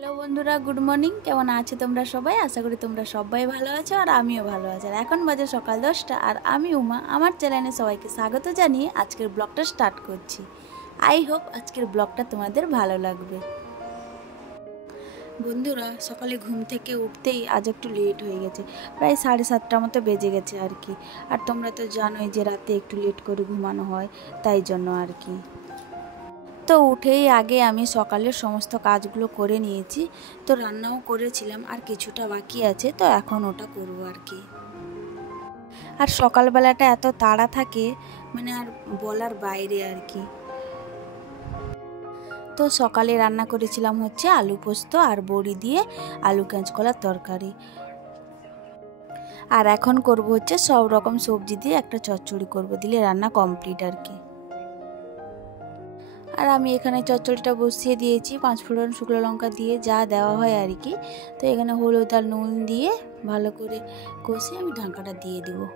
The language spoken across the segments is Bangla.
হ্যালো বন্ধুরা, গুড মর্নিং। কেমন আছো তোমরা সবাই? আশা করি তোমরা সবাই ভালো আছো আর আমিও ভালো আছি। আর এখন বাজে সকাল 10টা আর আমি উমা আমার চ্যানেলে সবাইকে স্বাগত জানিয়ে আজকের ব্লগটা স্টার্ট করছি। আই হোপ আজকের ব্লগটা তোমাদের ভালো লাগবে। বন্ধুরা, সকালে ঘুম থেকে উঠতেই আজ একটু লেট হয়ে গেছে, প্রায় 7:30টার মতো বেজে গেছে আর কি। আর তোমরা তো জানোই যে রাতে একটু লেট করে ঘুমানো হয়, তাই জন্য আর কি। তো উঠেই আগে আমি সকালের সমস্ত কাজগুলো করে নিয়েছি। তো রান্নাও করেছিলাম আর কিছুটা বাকি আছে, তো এখন ওটা করবো আর কি। আর সকালবেলাটা এত তাড়া থাকে, মানে আর বলার বাইরে আর কি। তো সকালে রান্না করেছিলাম হচ্ছে আলু পোস্ত আর বড়ি দিয়ে আলু কাঁচকলার তরকারি। আর এখন করব হচ্ছে সব রকম সবজি দিয়ে একটা চচ্চড়ি করব, দিলে রান্না কমপ্লিট আর কি। আর আমি এখানে চচ্চড়িটা বসিয়ে দিয়েছি 5 ফোড়ন শুকনো লঙ্কা দিয়ে, যা দেওয়া হয় আর কি। তো এখানে হলুদ আর নুন দিয়ে ভালো করে কষে আমি ঢাকাটা দিয়ে দেবো।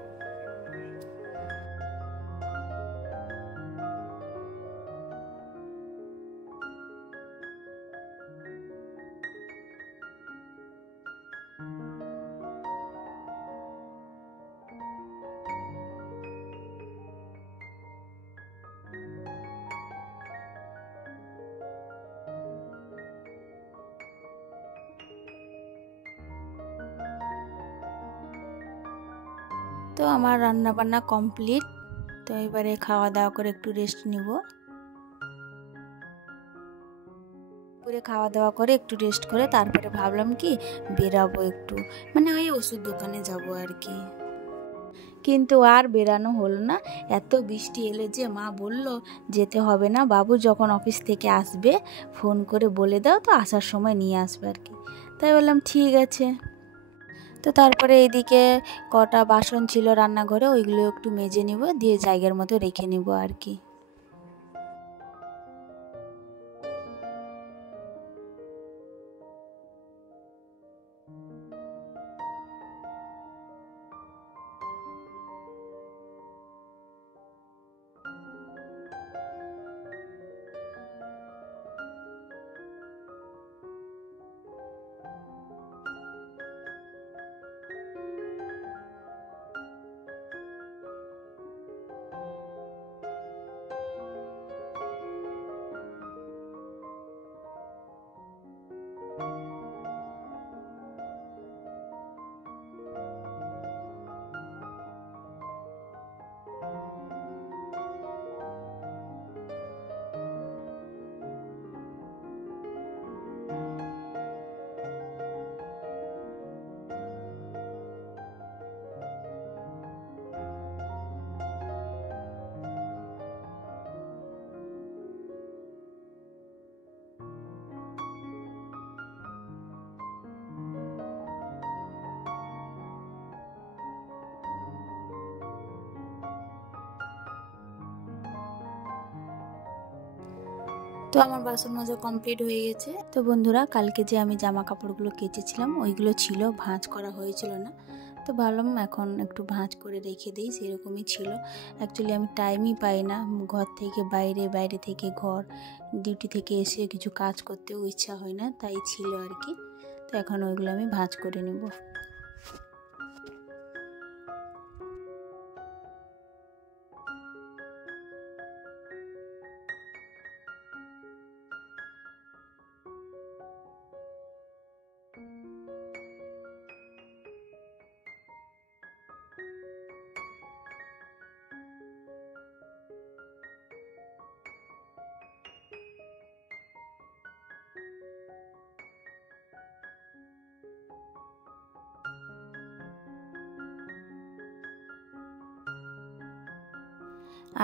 তো আমার রান্না বান্না কমপ্লিট। তো এবারে খাওয়া দাওয়া করে একটু রেস্ট নিব। করে খাওয়া দাওয়া করে একটু রেস্ট করে তারপরে ভাবলাম কি বেরাবো একটু, মানে ওই ওষুধ দোকানে যাব আর কি। কিন্তু আর বেরানো হলো না, এত বৃষ্টি এলো যে মা বলল যেতে হবে না, বাবু যখন অফিস থেকে আসবে ফোন করে বলে দাও, তো আসার সময় নিয়ে আসবে আর কি। তাই বললাম ঠিক আছে। তো তারপরে এইদিকে কটা বাসন ছিল রান্নাঘরে, ওইগুলো একটু মেজে নিব, দিয়ে জায়গার মতো রেখে নিব আর কি। তো আমার বাসন মাজা কমপ্লিট হয়ে গেছে। তো বন্ধুরা, কালকে যে আমি জামা কাপড়গুলো কেচেছিলাম ওইগুলো ছিল, ভাঁজ করা হয়েছিল না। তো ভাবলাম এখন একটু ভাঁজ করে রেখে দিই, সেরকমই ছিল। অ্যাকচুয়ালি আমি টাইমই পাই না, ঘর থেকে বাইরে, বাইরে থেকে ঘর, ডিউটি থেকে এসে কিছু কাজ করতেও ইচ্ছা হয় না, তাই ছিল আর কি। তো এখন ওইগুলো আমি ভাঁজ করে নেব।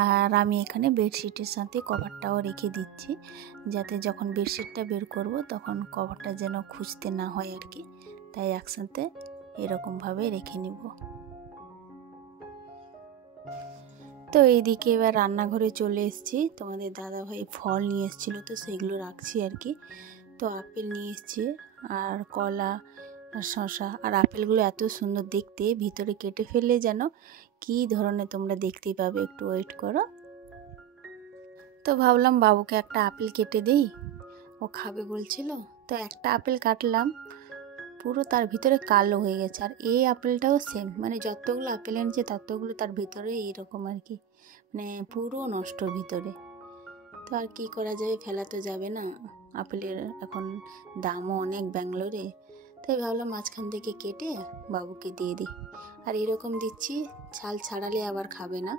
আর আমি এখানে বেডশিটের সাথে কভারটাও রেখে দিচ্ছি, যাতে যখন বেডশিটটা বের করব তখন কভারটা যেন খুঁজতে না হয় আর কি। তাই একসাথে এরকমভাবে রেখে নিব। তো এইদিকে এবার রান্নাঘরে চলে এসেছি। তোমাদের দাদাভাই ফল নিয়ে এসেছিলো, তো সেগুলো রাখছি আর কি। তো আপেল নিয়ে এসেছি আর কলা আর শশা। আর আপেলগুলো এত সুন্দর দেখতে, ভিতরে কেটে ফেললে যেন কী ধরনের তোমরা দেখতেই পাবে, একটু ওয়েট করো। তো ভাবলাম বাবুকে একটা আপেল কেটে দেই, ও খাবে বলছিল, তো একটা আপেল কাটলাম, পুরো তার ভিতরে কালো হয়ে গেছে। আর এই আপেলটাও সেম, মানে যতগুলো আপেল এনেছে ততগুলো তার ভিতরে এইরকম আর কি, মানে পুরো নষ্ট ভিতরে। তো আর কী করা যাবে, ফেলা তো যাবে না, আপেলের এখন দামও অনেক ব্যাঙ্গালোরে। তাই ভাবলাম মাঝখান থেকে কেটে বাবুকে দিয়ে দিই। আর এরকম দিচ্ছি, ছাল ছাড়ালে আবার খাবে না।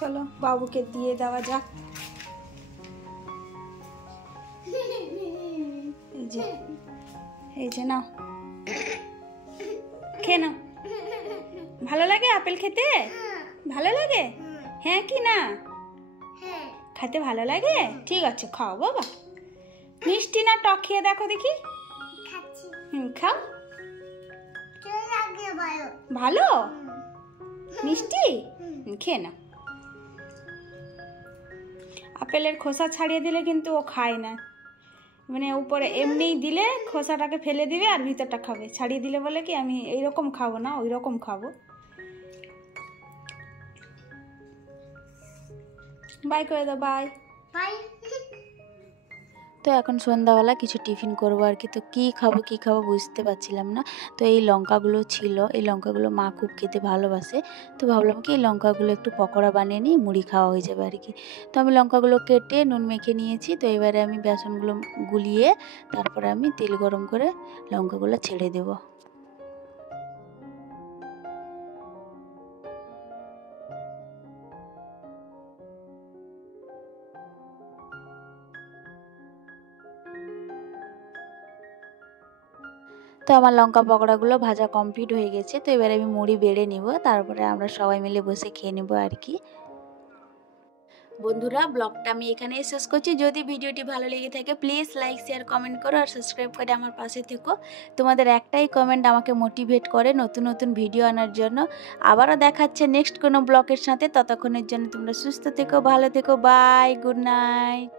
চলো বাবুকে দিয়ে দেওয়া যাক। এই যে নাও, খেয়ে নাও। ভালো লাগে আপেল খেতে? ভালো লাগে? হ্যাঁ কি না? খেতে ভালো লাগে? ঠিক আছে, খাও বাবা। মিষ্টি না টক খেয়ে দেখো দেখি। খাও। ভালো মিষ্টি, খেয়ে নাও। আপেলের খোসা ছাড়িয়ে দিলে কিন্তু ও খায় না, মানে উপরে এমনি দিলে খোসাটাকে ফেলে দিবে আর ভিতরটা খাবে। ছাড়িয়ে দিলে বলে কি আমি এইরকম খাবো না, ওই রকম খাবো। বাই করে দাও, বাই। তো এখন সন্ধ্যাবেলা কিছু টিফিন করবো আর কি। তো কী খাবো বুঝতে পারছিলাম না। তো এই লঙ্কাগুলো ছিল, এই লঙ্কাগুলো মা খুব খেতে ভালোবাসে। তো ভাবলাম কি এই লঙ্কাগুলো একটু পকোড়া বানিয়ে নিই, মুড়ি খাওয়া হয়ে যাবে আর কি। তো আমি লঙ্কাগুলো কেটে নুন মেখে নিয়েছি। তো এবারে আমি বেসনগুলো গুলিয়ে তারপরে আমি তেল গরম করে লঙ্কাগুলো ছেড়ে দেবো। তো আমার লঙ্কা পকোড়াগুলো ভাজা কমপ্লিট হয়ে গেছে। তো এবারে আমি মুড়ি বেড়ে নিব, তারপরে আমরা সবাই মিলে বসে খেয়ে নেবো আর কি। বন্ধুরা, ব্লগটা আমি এখানেই শেষ করছি। যদি ভিডিওটি ভালো লেগে থাকে প্লিজ লাইক শেয়ার কমেন্ট করো আর সাবস্ক্রাইব করে আমার পাশে থেকো। তোমাদের একটাই কমেন্ট আমাকে মোটিভেট করে নতুন নতুন ভিডিও আনার জন্য। আবারও দেখাচ্ছে নেক্সট কোনো ব্লগের সাথে। ততক্ষণের জন্য তোমরা সুস্থ থেকো, ভালো থেকো। Bye, good night.